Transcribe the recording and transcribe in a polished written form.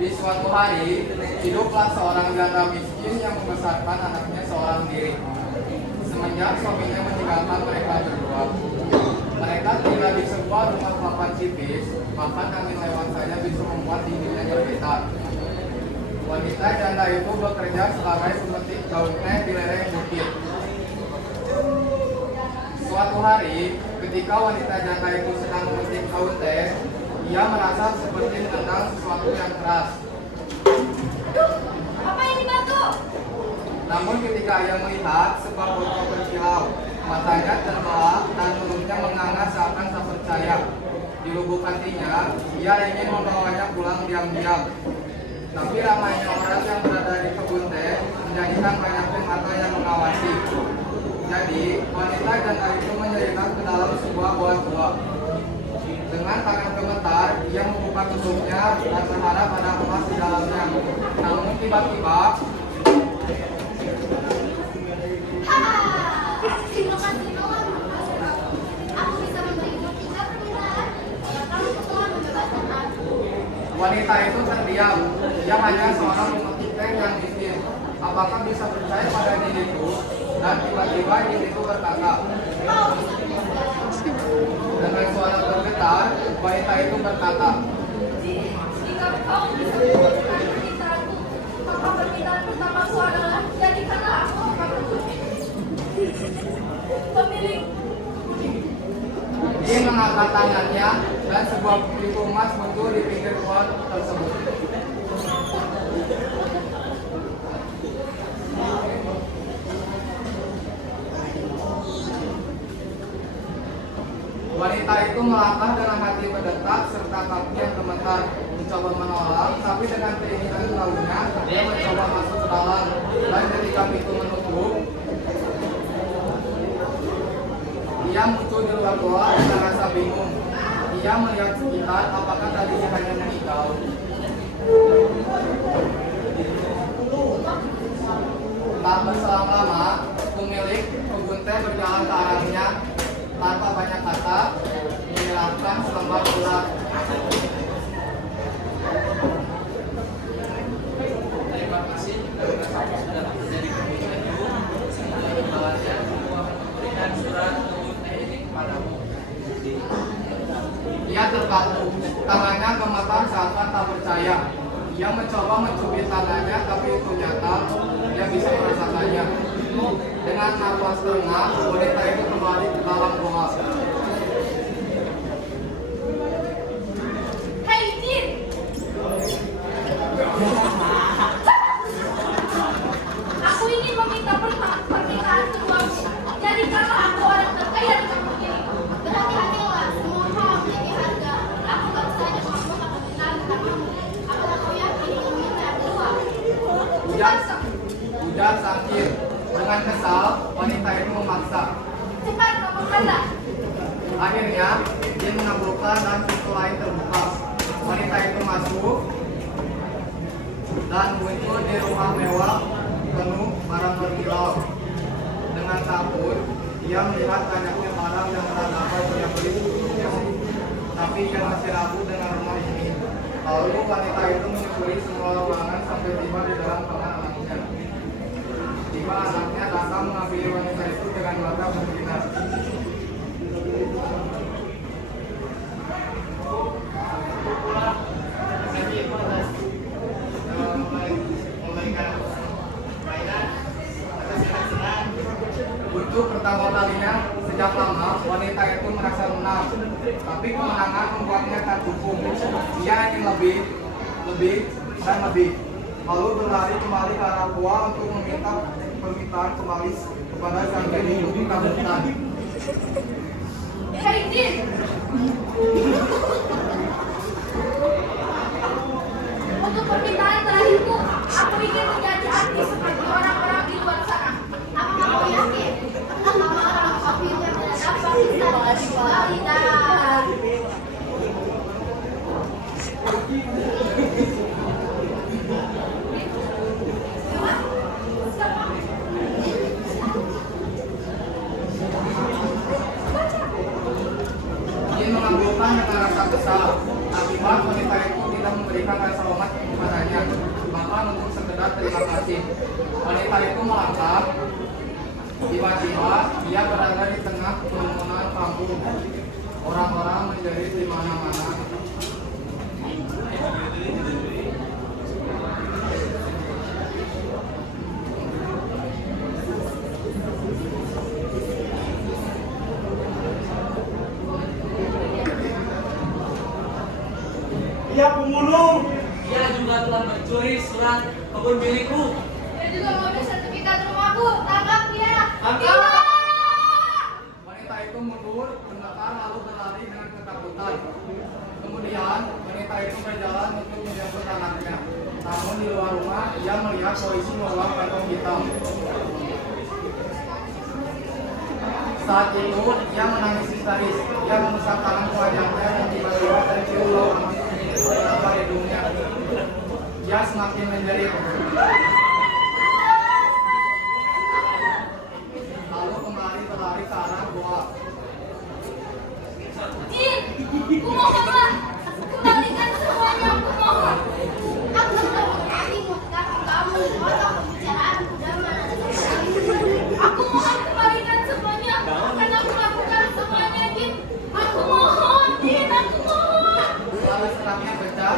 Di suatu hari, hiduplah seorang janda miskin yang membesarkan anaknya seorang diri. Semenjak suaminya meninggalkan mereka berdua, mereka tinggal di sebuah rumah papan tipis, bahkan angin lewat saja bisa membuat dinginnya bergetar. Wanita janda itu bekerja sebagai pemetik daun teh di lereng bukit. Suatu hari, ketika wanita janda itu sedang memetik daun teh, ia merasa seperti menendang sesuatu yang keras. Aduh, apa ini batu? Namun ketika ia melihat sebuah botol berkilau, matanya terbelah dan mulutnya menganga seakan tak percaya. Di lubuk hatinya, ia ingin membawanya pulang diam-diam. Tapi ramainya orang yang berada di kebun teh menjadikan banyaknya mata yang mengawasi. Jadi, wanita janda itu menyelinap ke dalam sebuah buah-buah. Dengan tangan gemetar, ia membuka tutupnya dan berharap ada emas di dalamnya. Namun tiba-tiba, Terima kasih Tuhan. Aku bisa memberimu 3 permintaan jika kamu telah membebaskan aku. wanita itu terdiam. Ia hanya seorang pemetik teh yang miskin. Apakah bisa percaya pada diriku? Dan tiba-tiba diriku berkata, Kau bisa membebaskan aku. dengan suara bergetar, wanita itu berkata, Jika kau bisa membebaskan permintaanku, maka permintaan pertamaku adalah jadikanlah aku apa pemilik. dia mengangkat tangannya dan sebuah pipu emas muncul di pinggir pohon tersebut. Wanita itu melangkah dengan hati berdetak serta kaki yang gemetar, mencoba menolak, tapi dengan keinginan tahunya, dia mencoba masuk ke dalam. Dan ketika pintu menutup, ia muncul di luar goa dengan rasa bingung. Ia melihat sekitar, apakah tadinya hanya meninggal. Tak berselang lama, pemilik kebun teh berjalan ke arahnya tanpa banyak kata, menyerahkan selembar surat. Terima kasih karena kamu sudah menjadi pembantu. Semoga imbalannya aku akan memberikan surat kebun teh ini kepadamu. Ia terpaku, tangannya gemetar seakan tak percaya. Ia mencoba mencubit tangannya, tapi itu nyata, dia bisa merasakannya. Dengan nafas tengah, wanita itu kembali ke dalam goa. Hei jin, aku ingin meminta permintaan keduamu. Jadikanlah aku orang terkaya di kampung ini. Berhati-hatilah, semua hal memiliki harga. Aku baru saja melakukan permintaan kepadamu. Apakah kau yakin ingin meminta yang kedua? Ujar Sakir. Dengan kesal, wanita itu memaksa. Cepat lakukanlah. Akhirnya, dia mengabulkan dan pintu lain terbuka. Wanita itu masuk dan muncul di rumah mewah penuh barang berkilau. Dengan takut, dia melihat banyaknya barang yang tak dapat dia beli sebelumnya. Tapi ia masih ragu dengan rumah ini. Lalu wanita itu menyusuri semua ruangan sampai tiba di dalam kamar anaknya. Tiba anaknya datang mengambil wanita itu dengan mata bersinar. Untuk pertama kalinya sejak lama, wanita itu merasa menang. Tapi kemenangan membuatnya tak cukup. Ia ingin lebih, dan lebih. Lalu berlari kembali ke arah gua untuk meminta permintaan kembali kepada sang jadi di kabupaten. Hei jin, untuk permintaan terakhirku, aku ingin menjadi artis seperti orang-orang di luar sana. Apakah kau yakin? Nama-nama kafir yang tidak dapat bisa divalidasi. Dia mengabulkan dengan rasa kesal. Akibat wanita itu tidak memberikan rasa hormat kepadanya. dia pembunuh. Dia juga telah mencuri surat kebun milikku. Dia juga mengambil sertifikat rumahku. Tangkap dia. Tangkap. Tidak. Wanita itu mundur, membakar lalu berlari dengan ketakutan. Kemudian wanita itu berjalan untuk menjemput anaknya. Namun di luar rumah, ia melihat polisi membawa kantong hitam. Saat itu, ia menangis histeris. Ia mengusap tangan ke wajahnya dan tiba-tiba tercium bau amis dari hidungnya. Ia semakin menjerit. Lalu kembali berlari ke arah goa. Jin, kumohonlah. Kembalikan semuanya, kumohon. Aku sudah berani menikahkan kamu. Walau pembicaraanku damai. Aku mohon kembalikan semuanya. Akan aku lakukan semuanya, Jin. Aku mohon, Jin. Aku mohon. Lalu serangnya pecah,